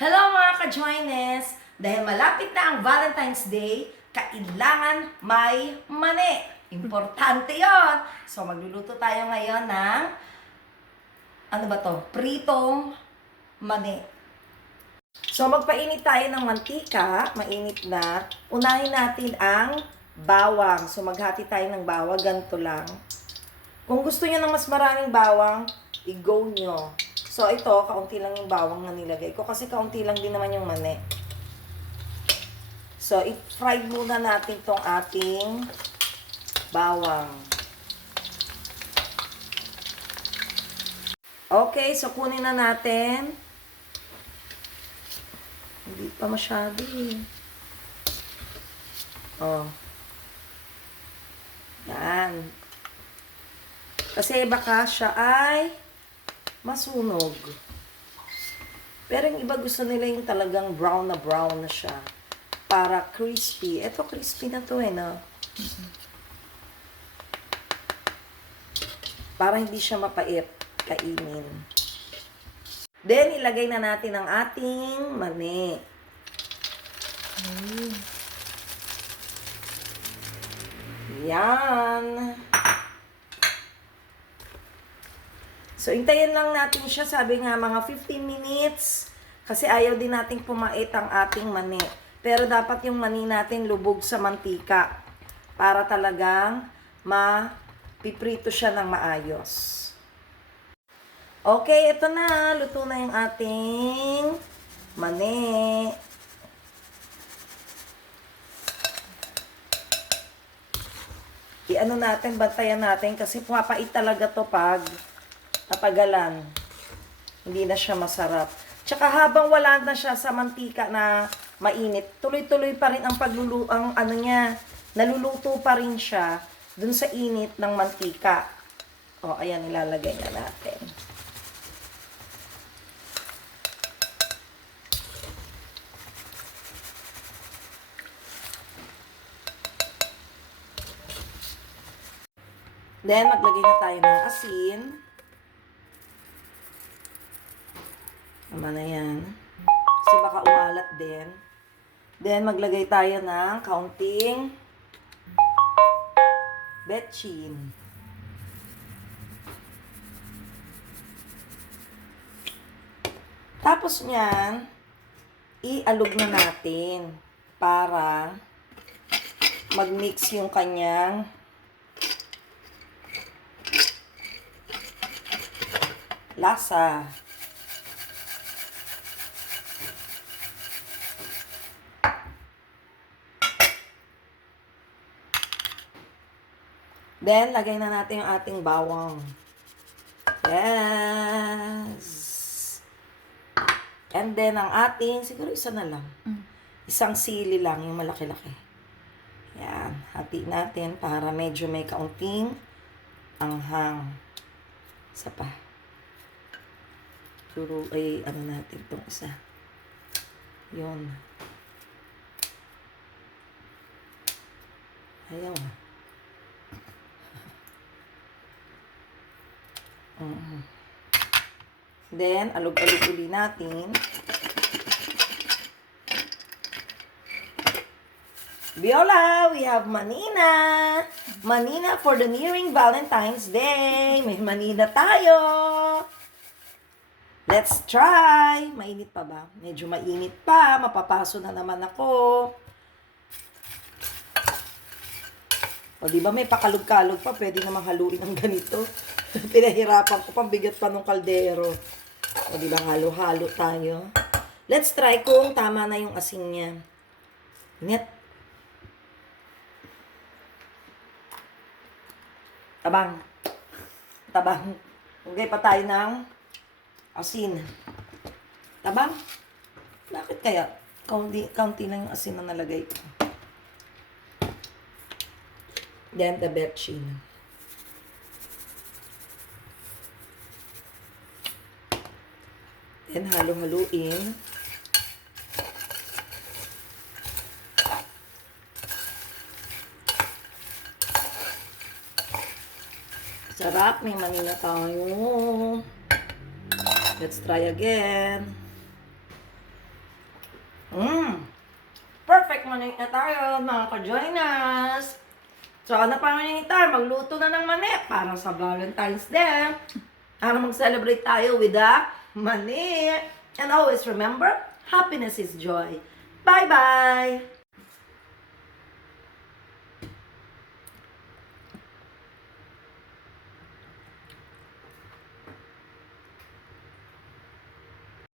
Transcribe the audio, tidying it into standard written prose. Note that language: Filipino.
Hello mga ka-joines! Dahil malapit na ang Valentine's Day, kailangan may mani. Importante yon. So magluluto tayo ngayon ng, ano ba to? Pritong mani. So magpainit tayo ng mantika, mainit na. Unahin natin ang bawang. So maghati tayo ng bawang, ganito lang. Kung gusto niyo ng mas maraming bawang, i-go nyo. So, ito, kaunti lang yung bawang na nilagay ko kasi kaunti lang din naman yung mani. So, i-fry muna natin tong ating bawang. Okay, so kunin na natin. Hindi pa masyado eh. Oh. Yan. Kasi baka siya ay masunog. Pero yung iba gusto nila yung talagang brown na siya. Para crispy. Ito crispy na to eh, no? Para hindi siya mapait kainin. Then, ilagay na natin ang ating mani. Yan. So, hintayin lang natin siya, sabi nga, mga 15 minutes. Kasi ayaw din nating pumait ang ating mani. Pero dapat yung mani natin lubog sa mantika. Para talagang mapiprito siya ng maayos. Okay, ito na. Luto na yung ating mani. I-ano natin, bantayan natin kasi pumapait talaga to pag natagalan. Hindi na siya masarap. Tsaka habang wala na siya sa mantika na mainit, tuloy-tuloy pa rin ang ano niya, naluluto pa rin siya dun sa init ng mantika. O, ayan, ilalagay na natin. Then, maglagay na tayo ng asin. Tama na yan. Kasi baka umalat din. Then, maglagay tayo ng kaunting betchin. Tapos niyan, ialog na natin para mag-mix yung kanyang lasa. Then, lagay na natin yung ating bawang. Yes! And then, ang ating, siguro isa na lang. Isang sili lang, yung malaki-laki. Yan. Hati natin para medyo may kaunting anghang. Isa pa. Siguro, ay, ano natin itong isa. Yun. Ayaw ah. Then, alog-alog uli natin. Viola, we have manina. Manina for the nearing Valentine's Day. May manina tayo. Let's try. Mainit pa ba? Medyo mainit pa. Mapapaso na naman ako. O, di ba may pakalog-kalog pa? Pwede namang haluin ng ganito. Pinahirapan ko, pambigat pa nung kaldero. O, di ba halo-halo tayo? Let's try kung tama na yung asin niya. Net. Tabang. Tabang. Okay pa tayo ng asin. Tabang. Bakit kaya? Kaunti lang yung asin na nalagay ko. Then, the betchin. Then, halo-haluin. Sarap, may manina tayo. Let's try again. mani na tayo, mga ka-join us. So, ano pa tayo? Magluto na ng mani para sa Valentine's Day. Para mag-celebrate tayo with the mani. And always remember, happiness is joy. Bye-bye!